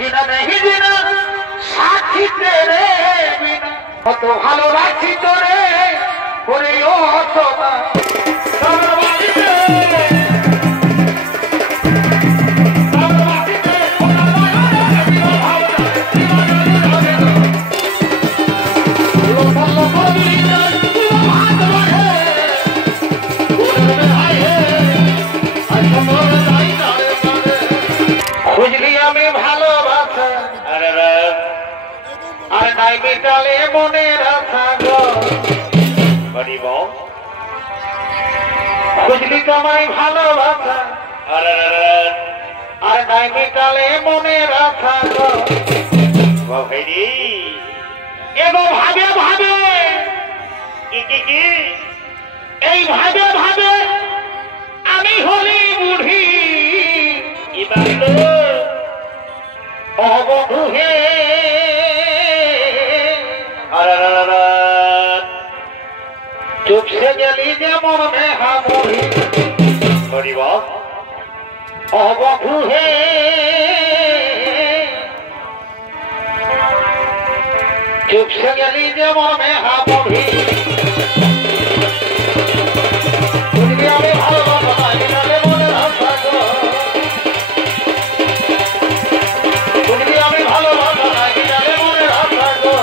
जीना नहीं जीना साथी तेरे बिना কত ভালোবাসি তোরে করিও তোবা मिटाले मने रखा गो बड़ी बो खुजली कमाई ভালোবাসা अरे নাই মিটালে মনে রাখা গো ভাইরি এগো ভাবে ভাবে কি এই ভাবে ভাবে আমি হলি বুড়ি ইবালো অবধু হে चुप से जली मन में हामुही अबधू है चुप से जली मन में हामुही दुनिया में भालो मने राखा गो दुनिया में भालो मने राखा गो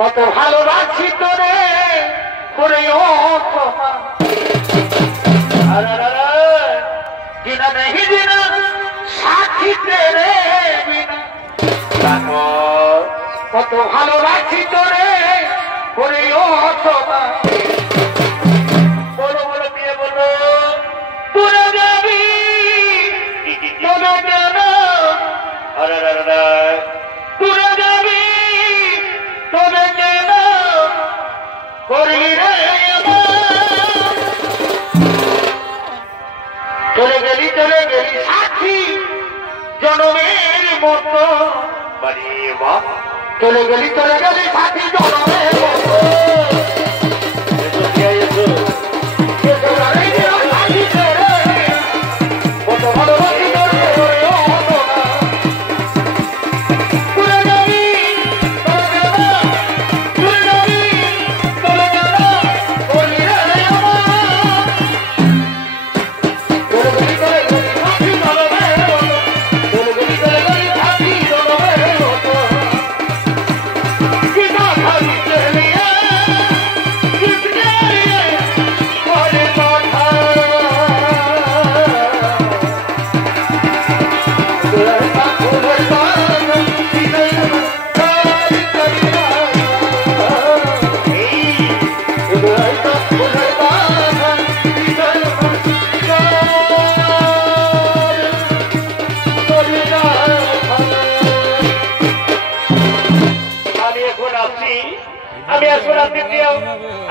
কত ভালোবাসি তোরে করিও তোবা जीना नहीं जीना साथी तेरे बिना কত ভালোবাসি তোরে করিও তোবা বলো বলো বিয়ে বলো পুরো যাবি তবে কেন পুরো যাবি তবে কেন করলি রে চলে গেলি সাথী জনমের মতো চলে গেলি সাথী জনমের মতো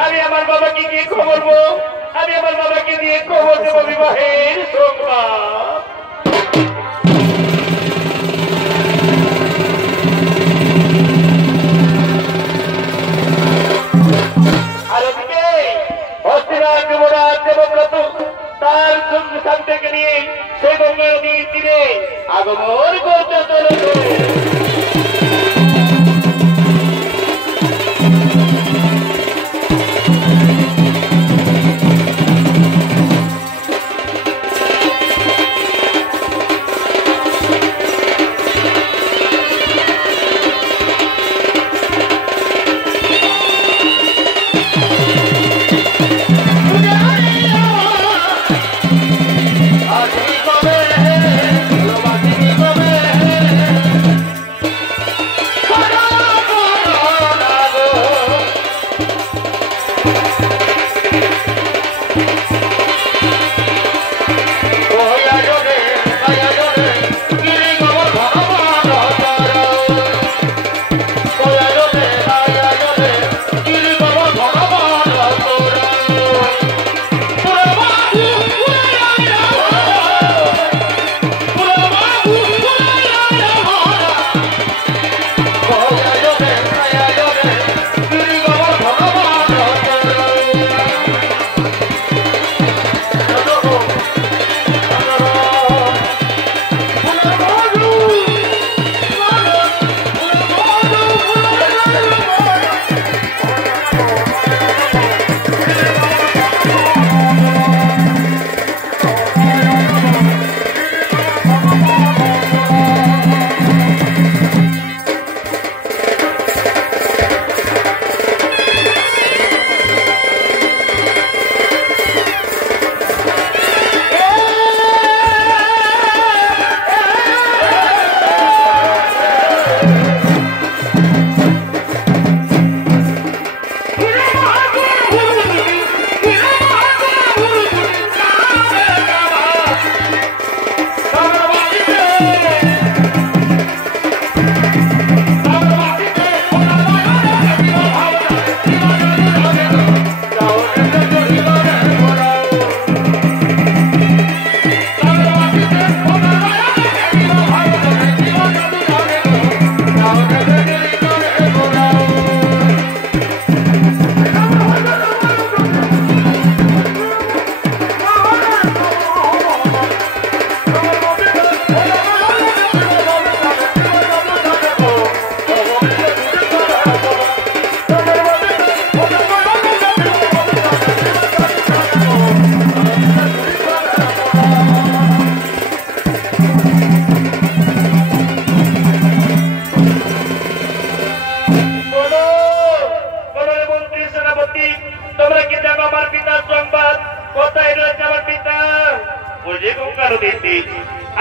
আমি আমার বাবাকে গিয়ে খবর দেবো, আমি আমার বাবাকে দিয়ে খবর দেবো বিবাহের সংবাদ। আর ওদিকে হস্তিনাথ যুবরাজ দেবব্রত তার স্থান থেকে নিয়ে সে গঙ্গা নদীর তীরে আগমন করতে চলেছে।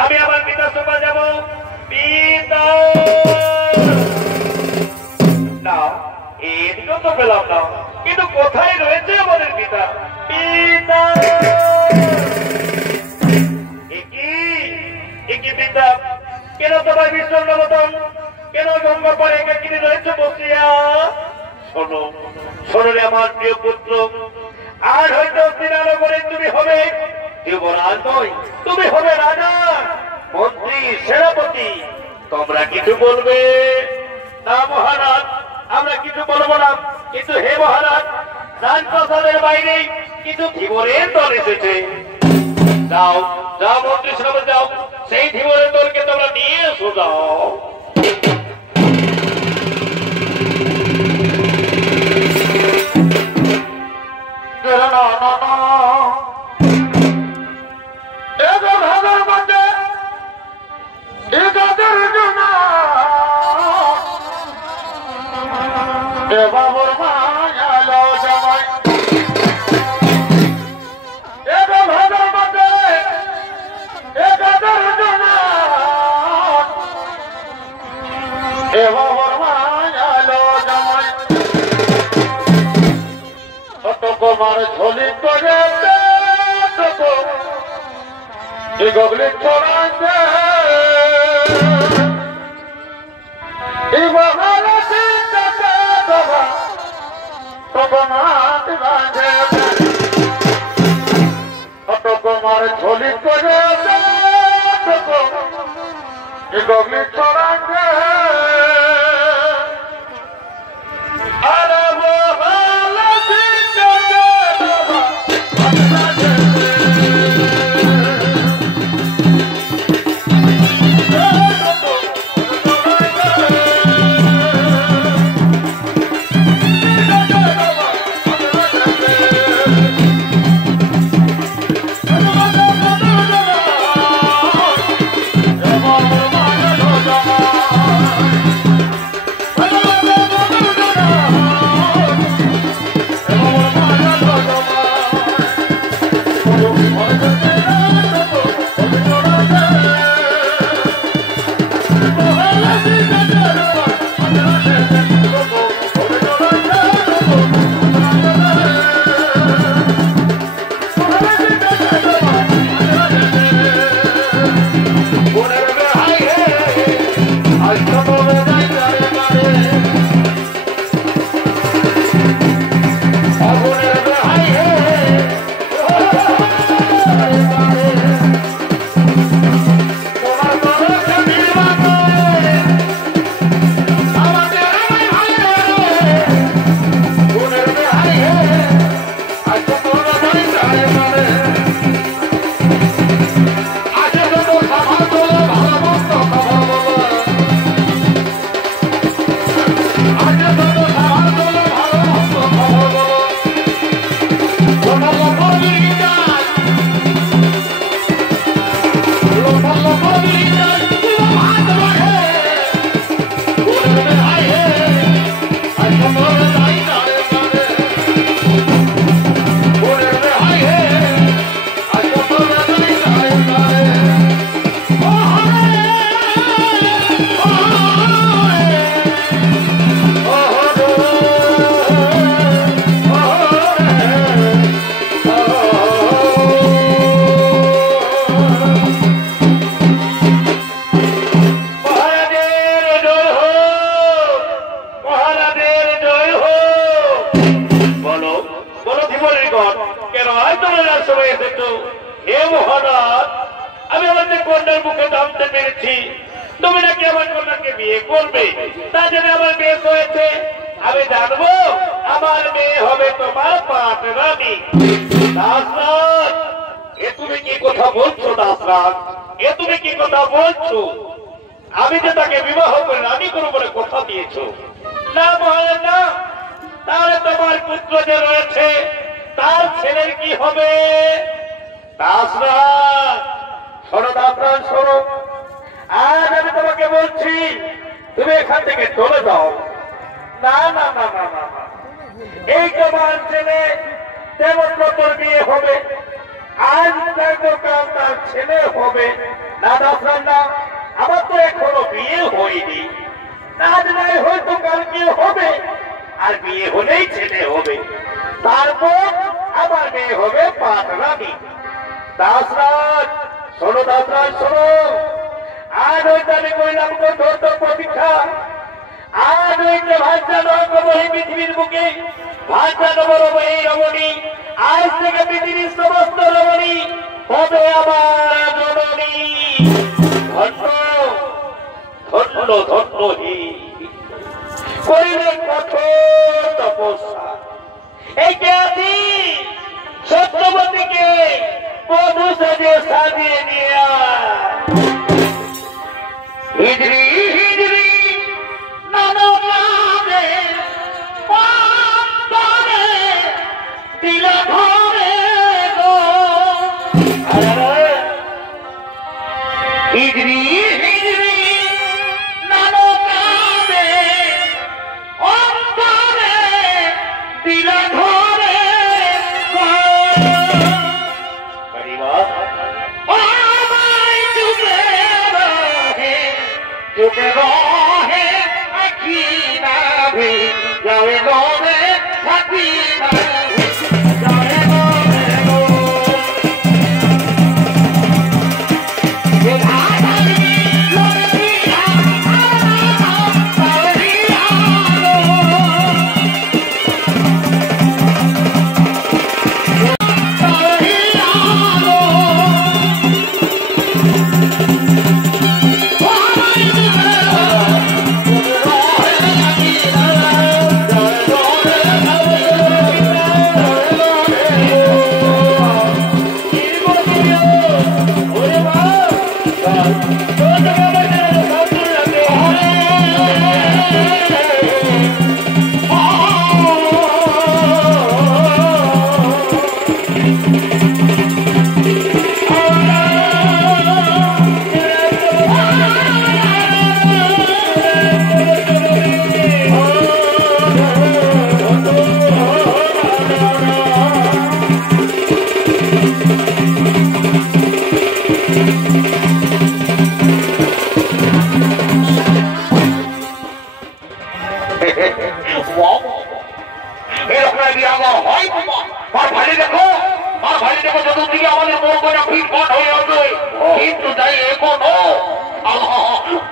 আমি আমার পিতার সভা যাব। পিতা না, এদিকেও তো পেলাম না, কিন্তু কোথায় রয়েছে আমাদের পিতা? পিতা একই পিতা, কেন তোমার বিশ্বর্ণ মতন, কেন গঙ্গা পরে একাকিনী রয়েছে বসিয়া? শোনো শোনো রে আমার প্রিয় পুত্র, আর হয়তো শ্রীনগরে তুমি হবে যুবরাজ নয়, তুমি হবে রাজা, মন্ত্রী, সেনাপতি। তোমরা কিছু বলবে না মহারাজ? আমরা কিছু বলবো না, কিন্তু হে মহারাজ, রাজপ্রাসাদের বাইরে কিন্তু ধীবরের দল এসেছে। যাও যাও মন্ত্রী সেনাপতি, যাও সেই ধীবরের দলকে তোমরা নিয়ে এসো। যাও বাবুর মায়ালো জামাই ভাগের মধ্যে একাদের জনা বাবুর মায়ালো জামাই ছোট কুমার ঝোলি করে গগলি ছড়াইছে তখন গগলি ছড়াঙ্গে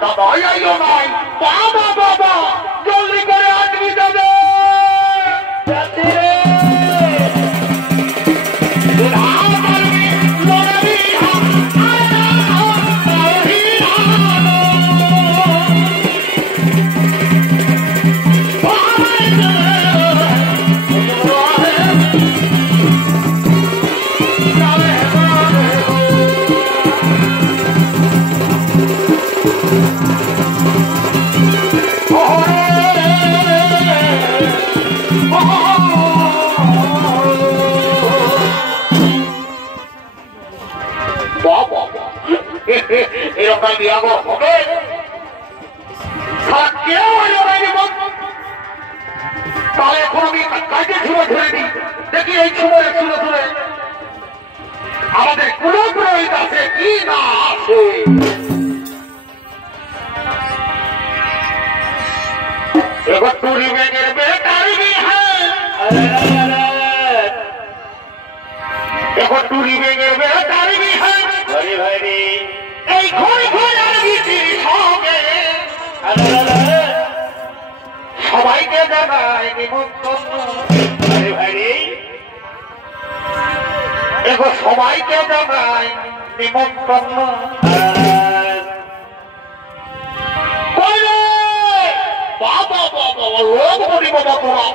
দাদাই আইও নাই, বাবা বাবা জলদি করে আসবি দাদা। এরকম বিয়াগ হবে কেউ তাহলে এখন আমি কাজে সময় ধরে দিই, দেখি এই সময় শুনে শুনে আমাদের কোন প্রয়োগ আছে কি না আছে। এবার টুরি ব্যাগের বেটার এখন টুরি ব্যাগের বেটার ভাই ভাই এই ঘরে ঘরে সবাইকে জানাই নিমন্ত্রণ। এখন সবাইকে জানাই নিমন্ত্রণ। বাবা বাবা লোক বলি বাবা তোরা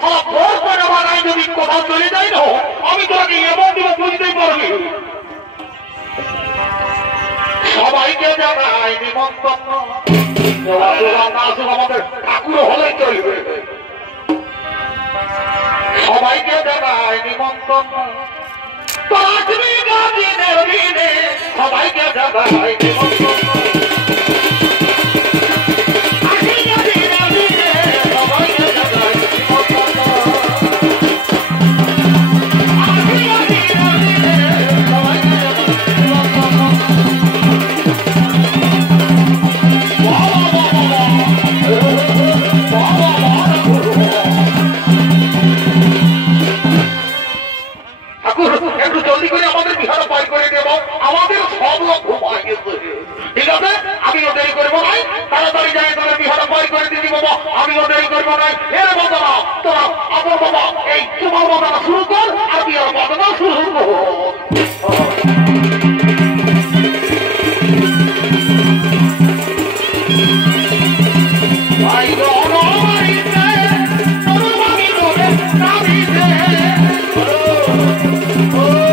সারা ভোর করে বানাই যদি কোথাও চলে যাই না আমি তোকে এমন দিব বুঝতেই পারবি। সবাইকে জানাই নিমন্ত্রণ। আমাদের ঠাকুর হলে চলবে। সবাইকে জানাই নিমন্ত্রণ। সবাইকে জানাই নিমন্ত্রণ। আমিও দেরি করবো নাই। এর বাবা তোরা আমার বাবা এই তোমার বাবা শুরু কর, আমি আর বাবা শুরু করবো। Oh,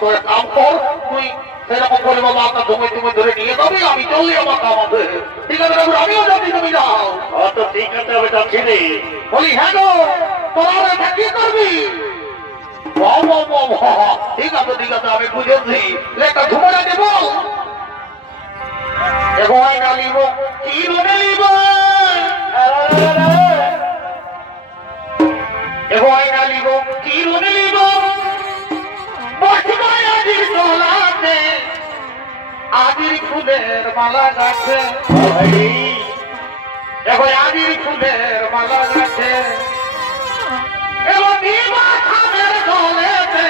অতএব কাম কর তুই সেরকম করে বাবা আপনার তুমি ধরে নিয়ে যাবে আমি চললি আমার কাম আছে ঠিক আছে ঠাকুর আমিও যাচ্ছি তুমি যাও অত ঠিক আছে আমি যাচ্ছি রে বলি হ্যাঁ গো তোরা এটা কি করবি ঠিক আছে আমি বুঝেছি লেখা ঘুমানো দেব গয়না নিব চিরুনি নিব গয়না নিব চিরুনি নিব আজির তলাতে আজির ফুলের মালা গাছে এখন আজির ফুলের মালা গাছে এবং খামের গলেতে